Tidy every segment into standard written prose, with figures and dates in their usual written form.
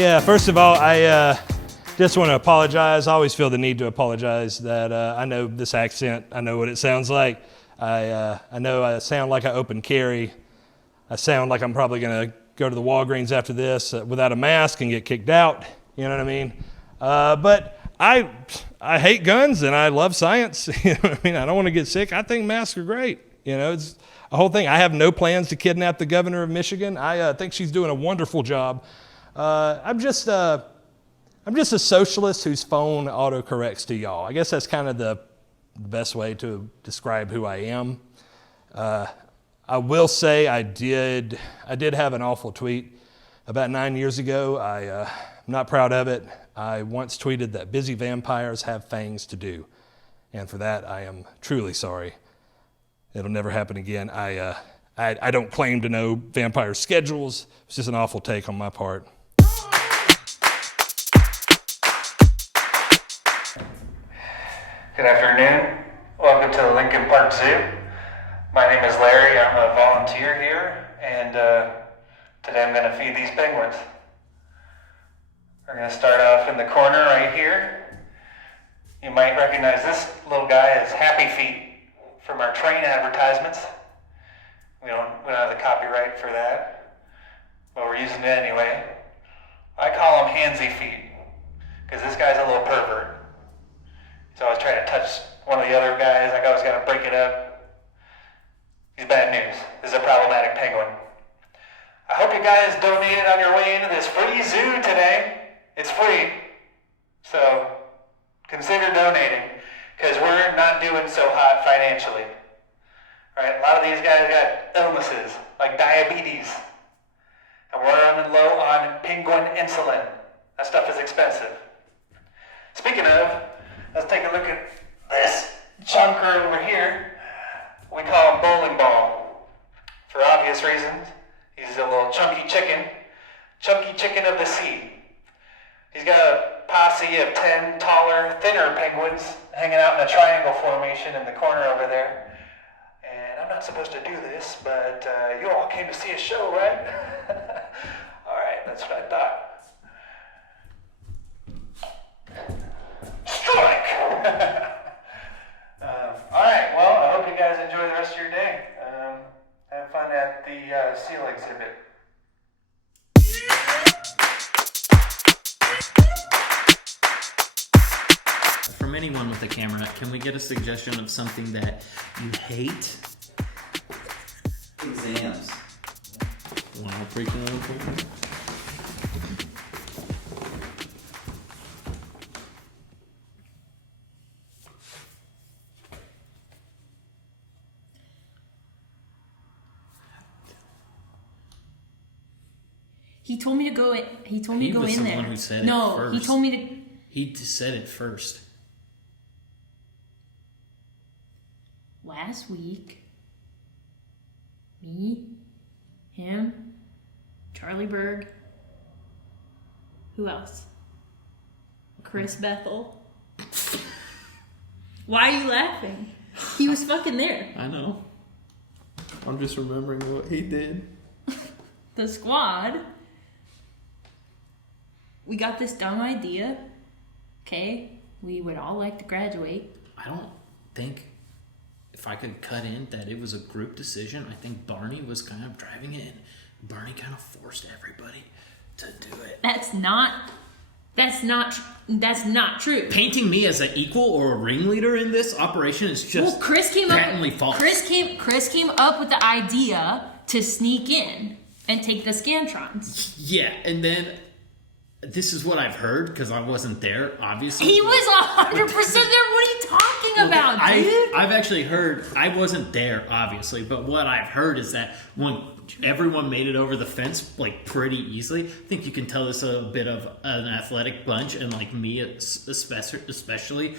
Yeah, first of all, I just want to apologize. I always feel the need to apologize that I know this accent, I know what it sounds like. I know I sound like I open carry. I sound like I'm probably going to go to the Walgreens after this without a mask and get kicked out. You know what I mean? But I hate guns and I love science. You know what I mean? I don't want to get sick. I think masks are great. You know, it's a whole thing. I have no plans to kidnap the governor of Michigan. I think she's doing a wonderful job. I'm just a socialist whose phone autocorrects to y'all. I guess that's kind of the best way to describe who I am. I will say I did have an awful tweet about 9 years ago. I'm not proud of it. I once tweeted that busy vampires have things to do. And for that, I am truly sorry. It'll never happen again. I don't claim to know vampire schedules. It's just an awful take on my part. Good afternoon. Welcome to the Lincoln Park Zoo. My name is Larry. I'm a volunteer here, and today I'm going to feed these penguins. We're going to start off in the corner right here. You might recognize this little guy as Happy Feet from our train advertisements. We don't have the copyright for that, but we're using it anyway. I call him Handsy Feet because this guy's a little pervert. He's always trying to touch one of the other guys. I always got to break it up. He's bad news. This is a problematic penguin. I hope you guys donated on your way into this free zoo today. It's free, so consider donating because we're not doing so hot financially. All right, a lot of these guys got illnesses like diabetes, and we're running low on penguin insulin. That stuff is expensive. Speaking of, let's take a look at this chunker over here. We call him Bowling Ball. For obvious reasons, he's a little chunky chicken of the sea. He's got a posse of 10 taller, thinner penguins hanging out in a triangle formation in the corner over there. And I'm not supposed to do this, but you all came to see a show, right? All right, that's what I thought. Strike! All right, well, I hope you guys enjoy the rest of your day. Have fun at the seal exhibit. From anyone with a camera, can we get a suggestion of something that you hate? Exams. Wow, freaking out. He told me to go in. He told me to go in there. He was the one who said no, it first. he told me to. He said it first. Last week, me, him, Charlie Berg, who else? Chris Bethel. Why are you laughing? He was fucking there. I know. I'm just remembering what he did. The squad. We got this dumb idea. Okay, we would all like to graduate. I don't think, if I could cut in, that it was a group decision. I think Barney was kind of driving it, and Barney kind of forced everybody to do it. That's not true. Painting me as an equal or a ringleader in this operation is just patently false. Chris came up with the idea to sneak in and take the Scantrons. Yeah, and then this is what I've heard because I wasn't there, obviously. He was 100% there. What are you talking about, dude? I've actually heard, I wasn't there, obviously, but what I've heard is that when everyone made it over the fence, like, pretty easily, I think you can tell this is a bit of an athletic bunch, and, like, me especially,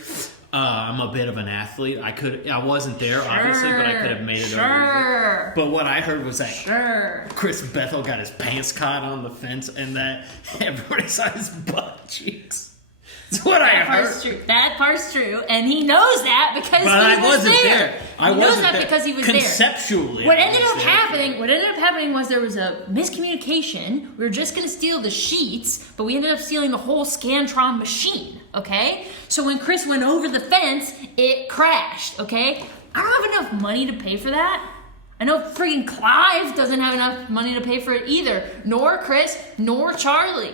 I'm a bit of an athlete. I wasn't there, obviously, but I could have made it over. But what I heard was that Chris Bethel got his pants caught on the fence, and that everybody saw his butt cheeks. That's what I That part's heard. true. That part's true, and he knows that because But he I was wasn't there. He knows that because he was there. Conceptually. What I ended was up there. happening was there was a miscommunication. We were just going to steal the sheets, but we ended up stealing the whole Scantron machine, okay? So when Chris went over the fence, it crashed, okay? I don't have enough money to pay for that. I know freaking Clive doesn't have enough money to pay for it either, nor Chris, nor Charlie.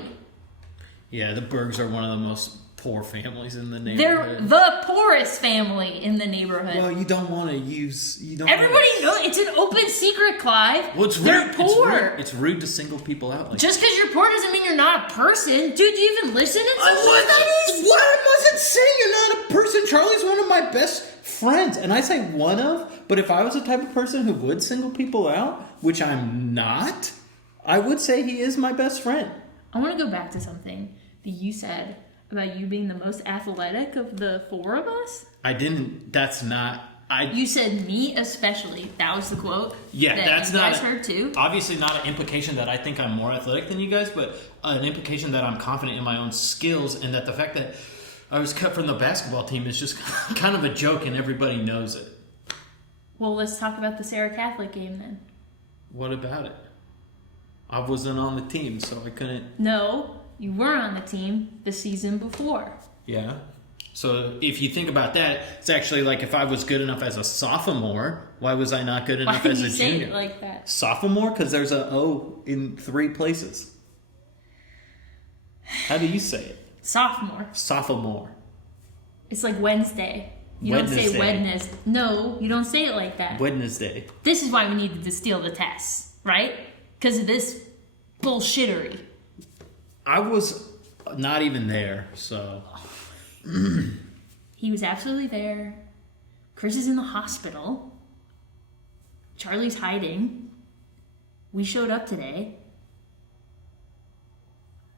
Yeah, the Bergs are one of the most poor families in the They're neighborhood. the poorest family in the neighborhood. Well, you don't want to use. Everybody knows it's an open secret, Clive. Well, it's They're rude. poor. It's rude to single people out like Just because you're poor doesn't mean you're not a person. Dude, do you even listen to I wasn't saying you're not a person. Charlie's one of my best friends. And I say one of, but if I was the type of person who would single people out, which I'm not, I would say he is my best friend. I want to go back to something that you said about you being the most athletic of the four of us. I didn't. That's not. You said me especially. That was the quote. Yeah, that that's you not guys heard too. Obviously not an implication that I think I'm more athletic than you guys, but an implication that I'm confident in my own skills, and that the fact that I was cut from the basketball team is just kind of a joke, and everybody knows it. Well, let's talk about the Sarah Catholic game then. What about it? I wasn't on the team, so I couldn't. No, you were on the team the season before. Yeah. So if you think about that, it's actually like if I was good enough as a sophomore, why was I not good enough Why as did a you say junior? it like that? Sophomore? Because there's a O in 3 places. How do you say it? Sophomore. Sophomore. It's like Wednesday. You don't say Wednesday. Wednesday. No, you don't say it like that. Wednesday. This is why we needed to steal the tests, right? Because of this bullshittery. I was not even there, so. He was absolutely there. Chris is in the hospital. Charlie's hiding. We showed up today.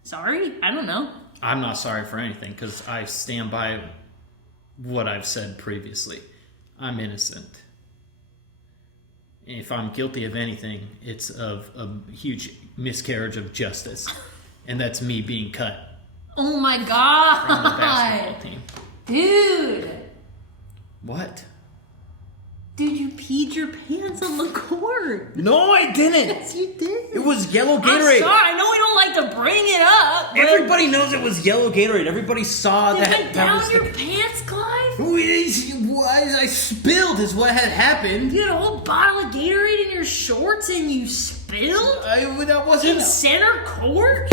Sorry? I don't know. I'm not sorry for anything because I stand by what I've said previously. I'm innocent. If I'm guilty of anything, it's of a huge miscarriage of justice. And that's me being cut Oh my from the god! basketball team. Dude! What? Dude, you peed your pants on the court. No, I didn't. Yes, you did. It was yellow I'm Gatorade. sorry, I know we don't like to bring it up. But Everybody knows it was yellow Gatorade. Everybody saw it that. went down was your the... pants, Clive? What I spilled is what had happened. You had a whole bottle of Gatorade in your shorts and you spilled? That wasn't. In center court?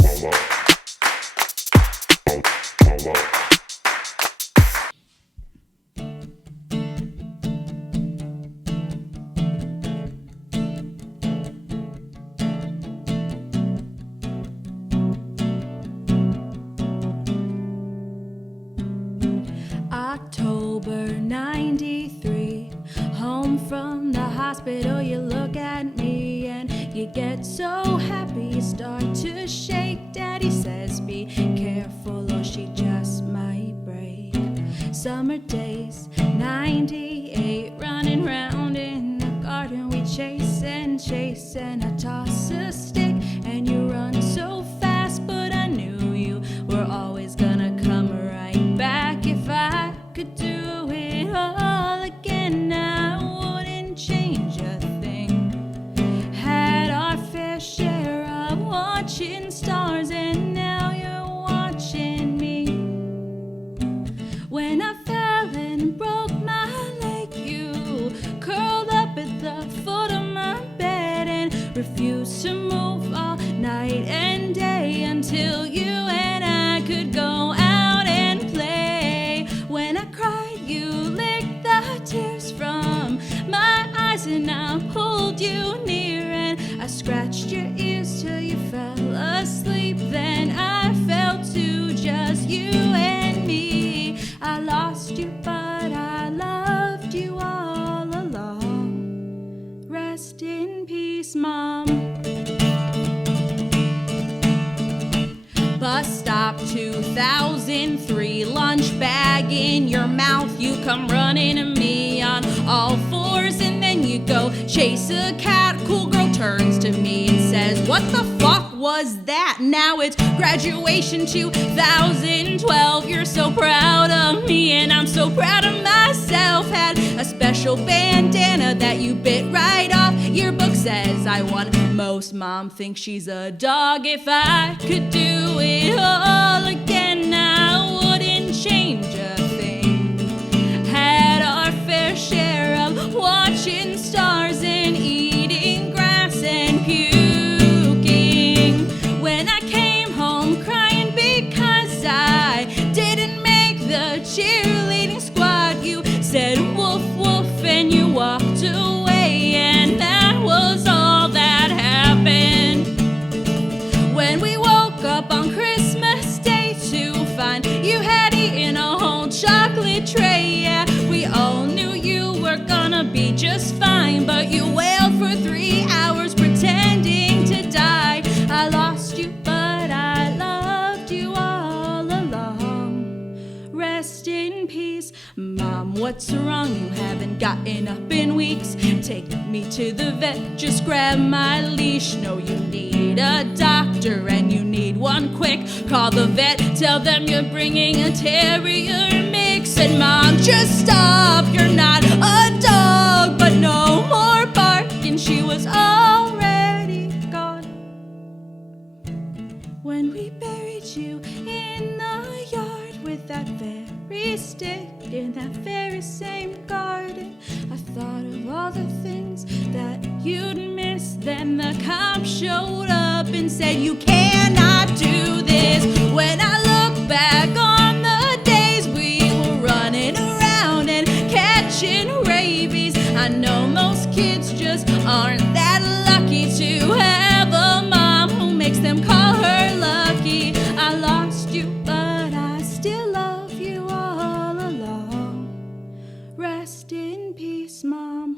October 93, home from the hospital. You look at me and you get so happy, you start to shake. Daddy says, be careful or she just might break. Summer days, 98, running round in the garden. We chase and I toss a stick and you run so fast, but I knew you were always gonna come right back. If I could do it all again, I wouldn't change a thing. Had our fair share of watching stars, and now you're watching me. When I fell and broke my leg, you curled up at the foot of my bed and refused to move all night and day until you and I could go out and play. When I cried, you licked the tears from my eyes, and I pulled you near and I scratched your ears till you fell asleep. Then I fell to just you and me. I lost you, but I loved you all along. Rest in peace, Mom. Bus stop 2003, lunch bag in your mouth. You come running to me on all fours, and then you go chase a cat. Cool girl turns to me and says, what the fuck was that? Now it's graduation 2012. You're so proud of me and I'm so proud of myself. Had a special bandana that you bit right off. Yearbook says I won most. Mom thinks she's a dog. If I could do it all again, I wouldn't change a thing. Had our fair share of watching stars and eating grass and puking. When I came home crying because I didn't make the cheerleading squad, you said woof woof and you walked away, and that was all that happened. When we woke up on Christmas Day to find you had eaten a whole chocolate tray, yeah, we all knew you were gonna be just fine, but you wailed for 3 hours pretending to die. I lost you, but I loved you all along. Rest in peace, Mom, what's wrong? You haven't gotten up in weeks. Take me to the vet, just grab my leash. No, you need a doctor and you need one quick. Call the vet, tell them you're bringing a terrier mix. And Mom, just stop, you're not a dog. But no more barking, she was already gone. When we buried you in the yard with that very stick in that very same garden, I thought of all the things that you'd miss. Then the cop showed up and said, you cannot do this. When I look back on the days we were running around and catching rabies, I know most kids just aren't that lucky to have a mom who makes them call her lucky. I lost you, but I still love you all along. Rest in peace, Mom.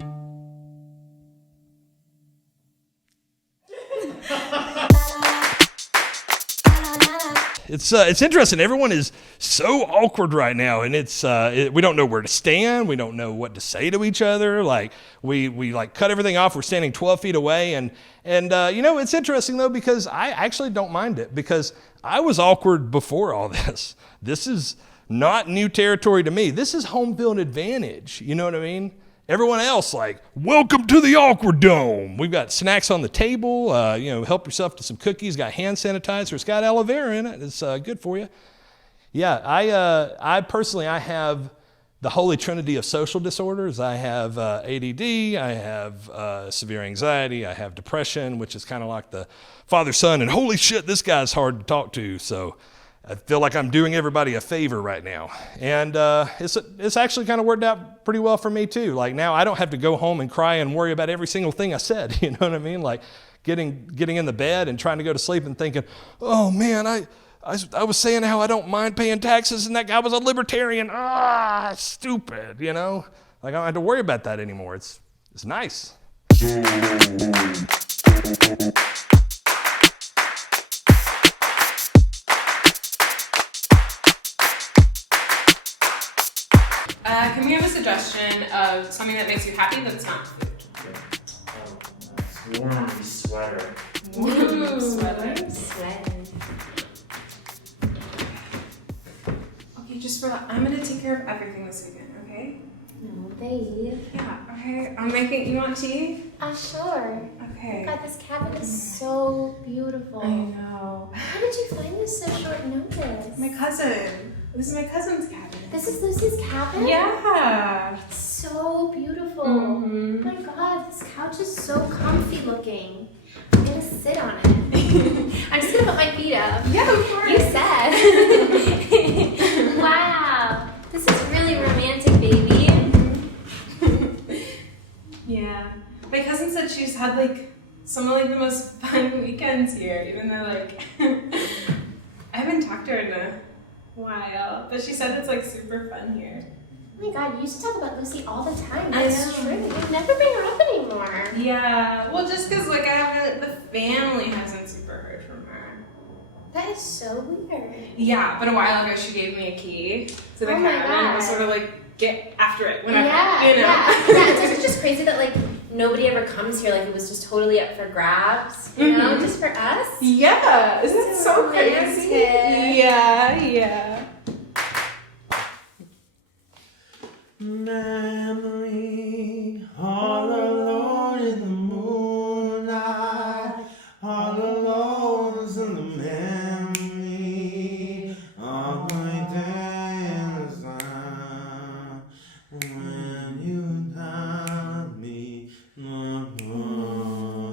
It's interesting. Everyone is so awkward right now, and we don't know where to stand. We don't know what to say to each other. Like we like cut everything off. We're standing 12 feet away, and it's interesting though, because I actually don't mind it, because I was awkward before all this. This is not new territory to me. This is home field advantage. You know what I mean? Everyone else, like, welcome to the Awkward Dome. We've got snacks on the table. Help yourself to some cookies. Got hand sanitizer. It's got aloe vera in it. It's good for you. Yeah, I personally have the holy trinity of social disorders. I have ADD. I have severe anxiety. I have depression, which is kind of like the father, son, and holy shit, this guy's hard to talk to. So I feel like I'm doing everybody a favor right now. And it's actually kind of worked out pretty well for me too. Like now I don't have to go home and cry and worry about every single thing I said. You know what I mean? Like getting in the bed and trying to go to sleep and thinking, oh man, I was saying how I don't mind paying taxes and that guy was a libertarian. Stupid, you know? Like I don't have to worry about that anymore. It's nice. Can we have a suggestion of something that makes you happy that's not food? Warmy sweater. Warm sweater. Okay, just relax. I'm gonna take care of everything this weekend, okay? No, babe. Yeah, okay. I'm making, you want tea? Sure. Okay. God, this cabin is so beautiful. I know. How did you find this so short notice? My cousin. This is my cousin's cabin. This is Lucy's cabin? Yeah. It's so beautiful. Mhm. Oh my God, this couch is so comfy looking. I'm gonna sit on it. I'm just gonna put my feet up. Yeah, of course. You said. Wow. This is really romantic, baby. Yeah. My cousin said she's had like some of the most fun weekends here, even though I haven't talked to her in a while, but she said it's super fun here. Oh my God, you used to talk about Lucy all the time. I That's know. true. You never bring her up anymore. Yeah, well, just because the family hasn't super heard from her. That is so weird. Yeah, but a while ago she gave me a key to the Oh my cabin and was God. sort of get after it whenever, Yeah, you know. yeah. It's just crazy that nobody ever comes here. Like it was just totally up for grabs, you know, just for us. Yeah, isn't that so crazy? romantic. Yeah. Memory, all alone in the moonlight, all alone is in the memory of my day in the sun. When you tell me not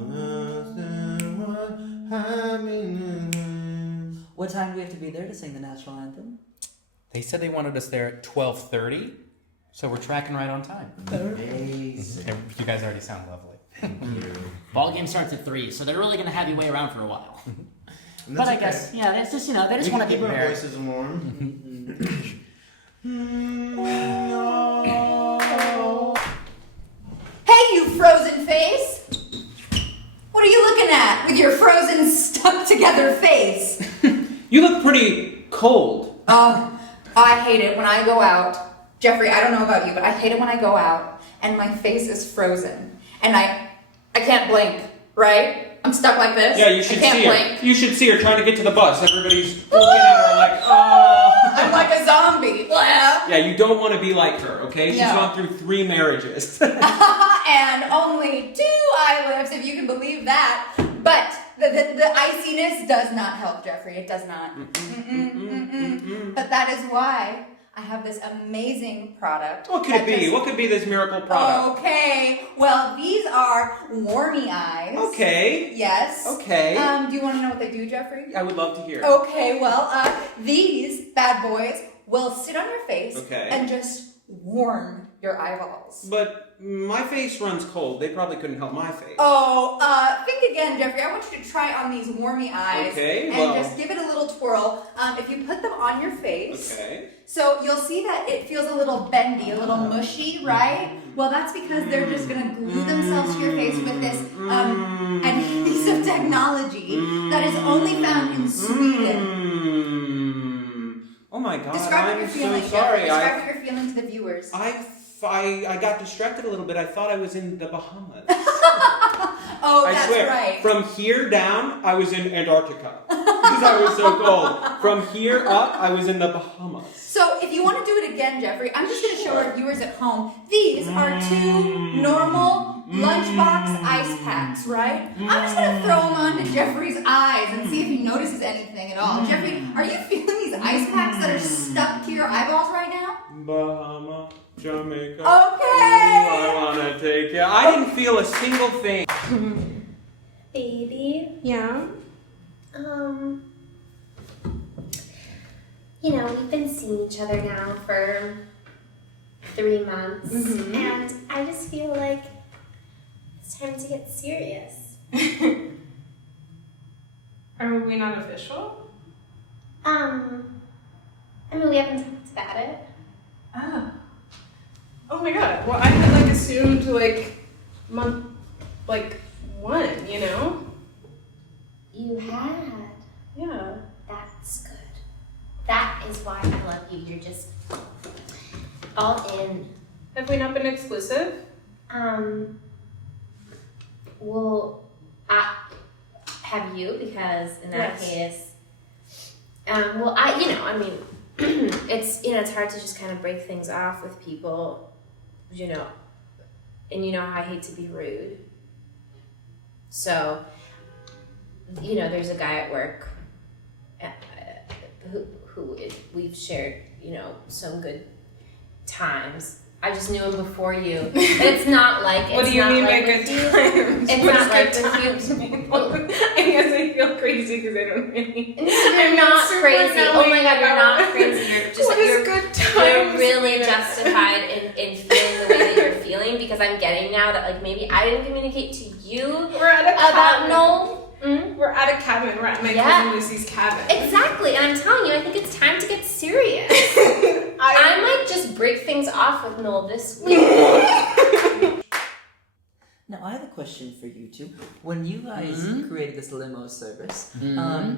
understand what happiness is. What time do we have to be there to sing the national anthem? They said they wanted us there at 12:30, so we're tracking right on time. Amazing. You guys already sound lovely. Ball game starts at 3, so they're really gonna have you wait around for a while. And But that's I okay. guess, yeah, that's just, they just We want can to be keep our prepared. voices warm. Hey, you frozen face! What are you looking at with your frozen, stuck together face? You look pretty cold. I hate it when I go out. Jeffrey, I don't know about you, but I hate it when I go out and my face is frozen. And I can't blink, right? I'm stuck like this. Yeah, you should I can't see blink. her. You should see her trying to get to the bus. Everybody's looking at her like, oh. I'm like a zombie. Blah. Yeah, you don't want to be like her, okay? She's No. gone through 3 marriages. And only 2 eyelids, if you can believe that. But the iciness does not help, Jeffrey. It does not. But that is why I have this amazing product. What could it be? What could be this miracle product? Okay. Well, these are Warmy eyes. Okay. Yes. Okay. Do you want to know what they do, Jeffrey? I would love to hear. Okay. Well, these bad boys will sit on your face Okay. and just warm your eyeballs. But my face runs cold. They probably couldn't help my face. Think again, Jeffrey. I want you to try on these Warmy eyes. Okay, And well- just give it a little twirl. If you put them on your face. Okay. So you'll see that it feels a little bendy, a little mushy, right? Well, that's because they're just gonna glue themselves to your face with this adhesive technology that is only found in Sweden. Oh my God! Describe what I'm you're feeling. so sorry. Describe what you're feeling to the viewers. I got distracted a little bit. I thought I was in the Bahamas. Oh, I that's swear. right. From here down, I was in Antarctica because I was so cold. From here up, I was in the Bahamas. So if you want to do it again, Jeffrey, I'm just going to show our viewers at home. These are 2 normal lunchbox ice packs, right? I'm just going to throw them onto Jeffrey's eyes and see if he notices anything at all. Jeffrey, are you feeling these ice packs that are stuck to your eyeballs right now? Bahama, Jamaica. Okay. Ooh, I wanna take you. I didn't feel a single thing. Baby, Yeah. we've been seeing each other now for 3 months, and I just feel like it's time to get serious. Are we not official? We haven't talked about it. Oh my god. Well, I had assumed month 1, you know? You had. Yeah. That's good. That is why I love you. You're just all in. Have we not been exclusive? Well, have you? Because in that Yes. case, it's hard to just kind of break things off with people, and how I hate to be rude. So, there's a guy at work who we've shared, some good times. I just knew him before you. It's not like What do you mean by good with you. times? It's What not like does good with times you. mean? I guess I feel crazy because I don't really. You're not super crazy. Oh my God, you're knowing not crazy. You're just What is you're, good you're times really mean? justified in feeling the way that you're feeling, because I'm getting now that maybe I didn't communicate to you We're at a about cabin. Noel. We're at a cabin. We're at my Yeah. cousin Lucy's cabin. Exactly, and I'm telling you, I think it's time to get serious. I might just break things off with Noel this week. Now, I have a question for you two. When you guys created this limo service,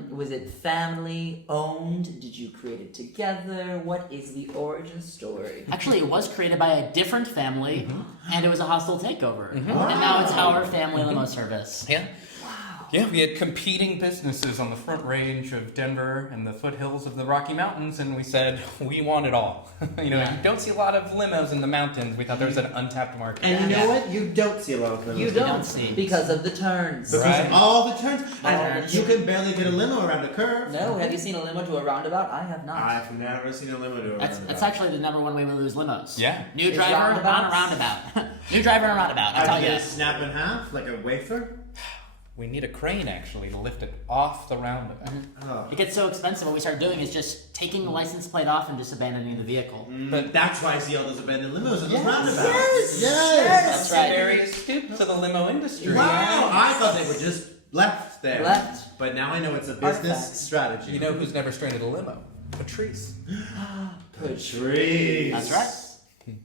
was it family owned? Did you create it together? What is the origin story? Actually, it was created by a different family, and it was a hostile takeover. And now it's our family limo service. Yeah. Yeah, we had competing businesses on the front range of Denver and the foothills of the Rocky Mountains, and we said, we want it all. You don't see a lot of limos in the mountains. We thought there was an untapped market. And you know what? You don't see a lot of limos. You don't see. Because of the turns. Because of all the turns. And you can barely get a limo around a curve. No, have you seen a limo to a roundabout? I have not. I've never seen a limo to a roundabout. That's actually the number one way we lose limos. Yeah. New driver on a roundabout. New driver on a roundabout. That's all you get. Snap in half like a wafer? We need a crane, actually, to lift it off the roundabout. It gets so expensive, what we start doing is just taking the license plate off and just abandoning the vehicle. But that's why I see all those abandoned limos in the roundabout. That's right. Very astute to the limo industry. Wow, I thought they were just left there. But now I know it's a business strategy. You know who's never stranded a limo? Patrice. Patrice. That's right.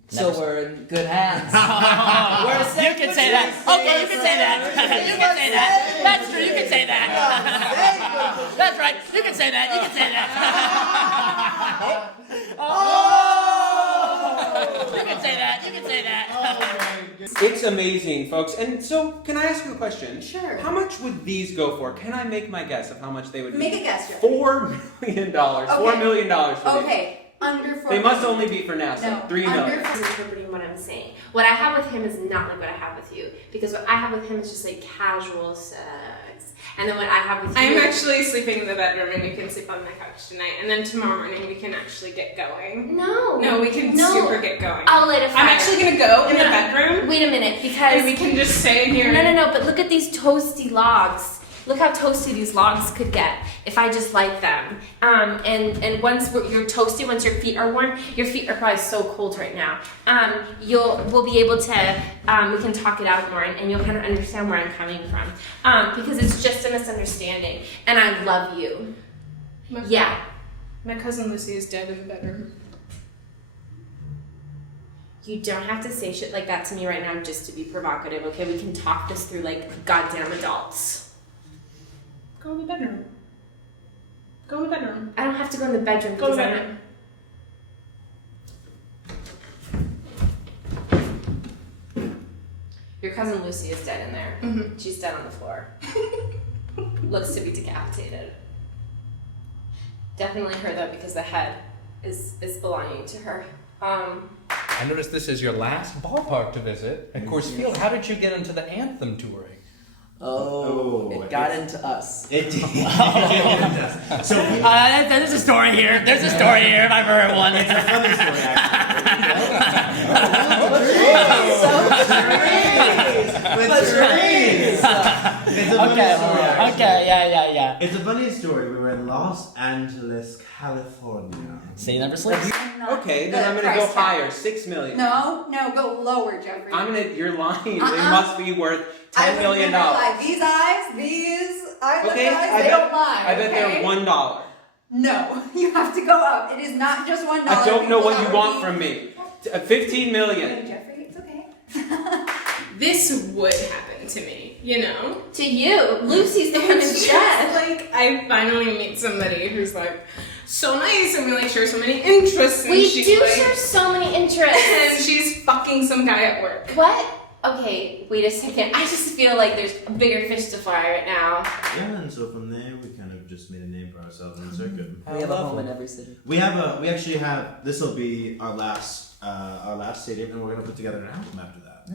So we're in good hands. You can say that. Okay, you can say that. You can say that. That's true. You can say that. That's right. You can say that. You can say that. You can say that. You can say that. It's amazing, folks. And so, can I ask you a question? Sure. How much would these go for? Can I make my guess of how much they would be? Make a guess, Jeffrey. $4 million. Okay. $4 million for these. Okay. Under 4 They must only be for NASA. No, 3 million. I'm interpreting what I'm saying. What I have with him is not like what I have with you. Because what I have with him is just like casual sex. And then what I have with you... I'm actually sleeping in the bedroom and you can sleep on my couch tonight. And then tomorrow morning we can actually get going. No. No, we can super get going. I'll light a fire. I'm actually going to go in the bedroom. Wait a minute, because... And we can just stay in here. No, but look at these toasty logs. Look how toasty these logs could get if I just light them. And once you're toasty, once your feet are warm, your feet are probably so cold right now. We'll be able to, we can talk it out more and you'll kind of understand where I'm coming from. Because it's just a misunderstanding. And I love you. My cousin Lucy is dead in the bedroom. You don't have to say shit like that to me right now just to be provocative, okay? We can talk this through like goddamn adults. Go in the bedroom. Go in the bedroom. I don't have to go in the bedroom. Go in the because bedroom. Your cousin Lucy is dead in there. Mm-hmm. She's dead on the floor. Looks to be decapitated. Definitely her though, because the head is belonging to her. I noticed this is your last ballpark to visit. Of course, Phil, how did you get into the anthem touring? It got into us. It did. So there's a story here. There's a story here if I've heard one. It's a funny story, Patrice! It's a funny story, actually. Okay, yeah. It's a funny story. We were in Los Angeles, California. See, never sleeps. Okay, then I'm gonna go higher. 6 million. No, go lower, Jeffrey. You're lying. It must be worth $10 million. These eyes, these eyeless eyes, they don't lie. I bet they're $1. No, you have to go up. It is not just $1. I don't know what you want from me. 15 million. Jeffrey, it's okay. This would happen to me, you know? To you. Lucy's the one who's dead. Like, I finally meet somebody who's like so nice and we like share so many interests. And We she's do like, share so many interests. And she's fucking some guy at work. What? Okay, wait a second. I just feel like there's bigger fish to fry right now. Yeah, and so from there we kind of just made a name for ourselves in the circuit. We have a home in every city. We actually have. This will be our last stadium, and we're gonna put together an album after that.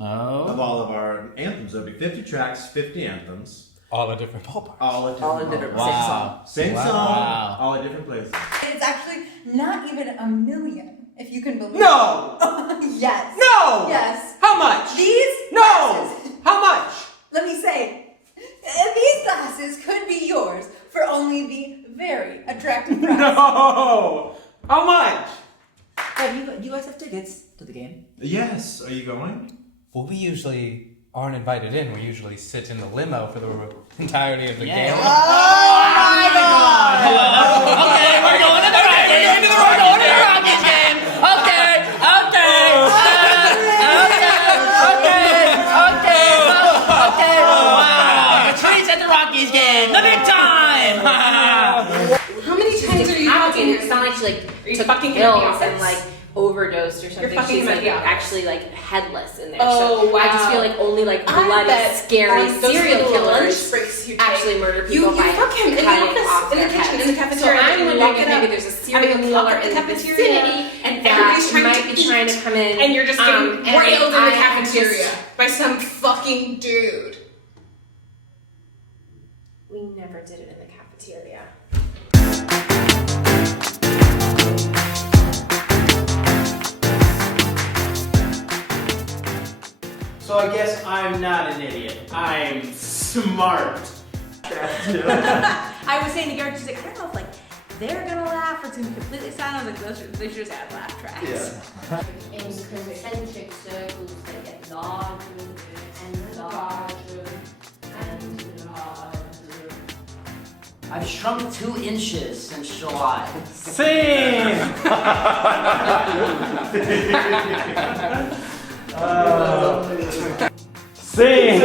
Of all of our anthems, there'll be 50 tracks, 50 anthems. All at different ballparks. All in different Wow. Same song. Wow. All at different places. It's actually not even $1 million, if you can believe it. No! Yes. No! Yes. How much? These No! glasses, How much? let me say, these glasses could be yours for only the very attractive price. No! How much? You guys have tickets to the game? Yes. Are you going? Well, we usually aren't invited in. We usually sit in the limo for the entirety of the game. Okay, we're going to the Rockies. We're going to the Rockies game. Okay. took fucking him pills in the office? and like overdosed or something. fucking She's him at like the office. actually like headless in there. Oh, so I just wow. feel like only like I bloody, bet scary on those serial little lunch killers breaks you take, actually murder people you by fuck him in the cutting office, off in the their kitchen, heads. in the cafeteria, So I'm and you wondering lock if it maybe up. there's a And serial you lock killer up the in the cafeteria, vicinity and that everybody's trying might to be trying to come in. And you're just getting and railed in I the am cafeteria just- by some fucking dude. We never did it in the cafeteria. So I guess I'm not an idiot. I'm smart. I was saying to Garrett, she's like, I don't know if like they're gonna laugh or it's gonna be completely silent. I was like, they should just add laugh tracks. In concentric circles, they get larger and larger and larger. I've shrunk 2 inches since July. Same! Same!